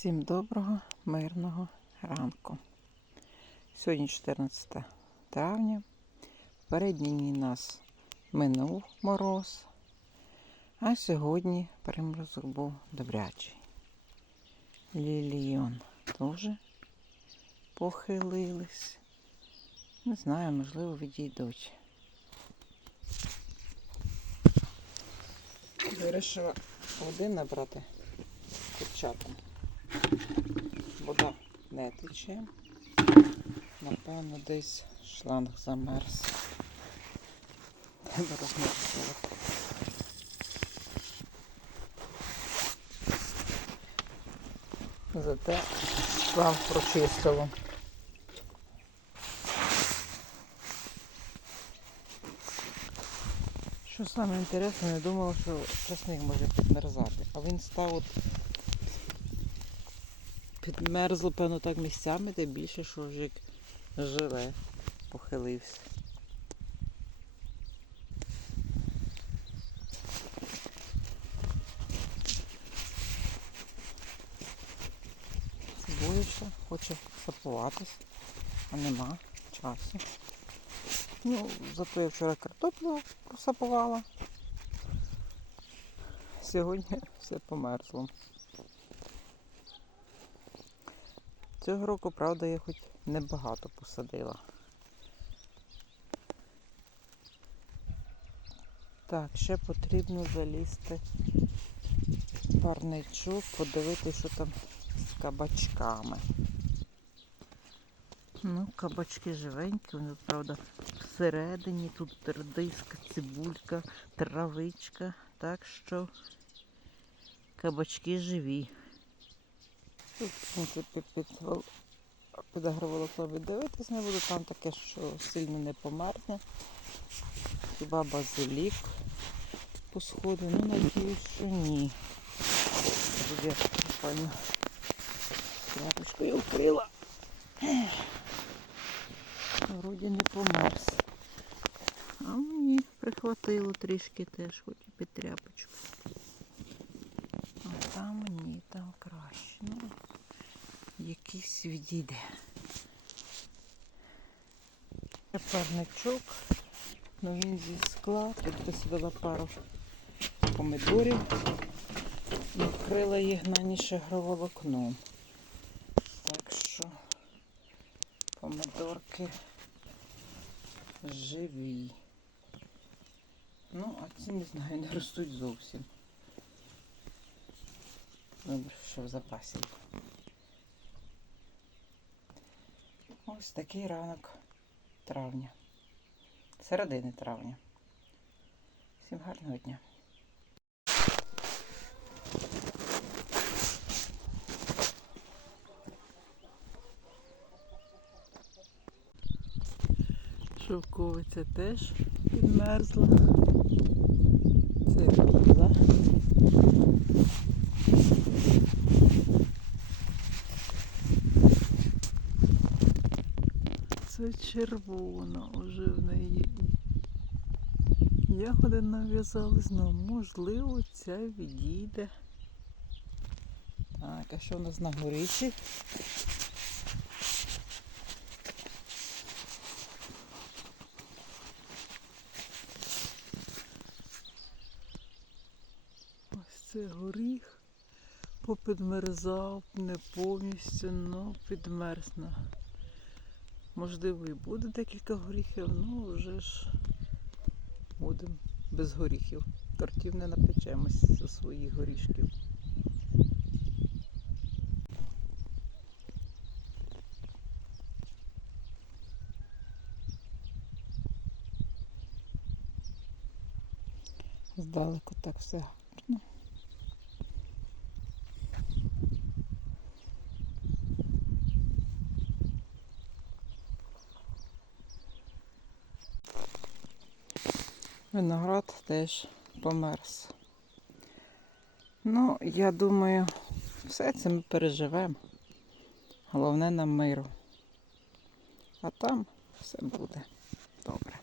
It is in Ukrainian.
Всім доброго, мирного ранку. Сьогодні 14 травня. Передній нас минув мороз, а сьогодні приморозок був добрячий. Ліліон теж похилились. Не знаю, можливо, відійдуть. Вирішила води набрати курчатам. Вода не тече. Напевно, десь шланг замерз. Треба розмерзувати. Зате шланг прочистило. Що саме інтересне, я думала, що часник може підмерзати, а він став от підмерзло, певно, так місцями, де більше, що живе, похилився. Цибулюча хоче сапуватись, а нема часу. Ну, зато я вчора картоплю просапувала. Сьогодні все померзло. Цього року, правда, я хоч небагато посадила. Так, ще потрібно залізти в парничок, подивитися, що там з кабачками. Ну, кабачки живенькі, вони, правда, всередині тут редиска, цибулька, травичка, так що кабачки живі. Тут, в принципі, під, під агроволокно дивитись не буду, там таке, що сильно не померзне. Хіба базилік по сходу, ну надіюсь, що ні. Буде буквально тряпочкою вкрила. Вроді не померз. А мені прихватило трішки теж, хоч і під тряпочку. А там ні, там краще. Ну, якийсь відійде. Парничок, ну він зі скла. Тут посадила пару помидорів і вкрила їх на ніж агроволокном. Так що помидорки живі. Ну, а ці не знаю, не ростуть зовсім. Добре, що в запасі. Ось такий ранок травня. Середини травня. Всім гарного дня. Шовковиця теж підмерзла. Це біла. Це червона уже в неї. Ягоди нав'язали знову. Можливо, ця відійде. Так, а що у нас на горіхі? Ось це горіх попідмерзав, не повністю, але підмерзне. Можливо, і буде декілька горіхів, ну вже ж будемо без горіхів. Тортів не напечемось зі своїх горішків. Здалеку так все Виноград теж померз. Ну, я думаю, все це ми переживемо. Головне нам миру. А там все буде добре.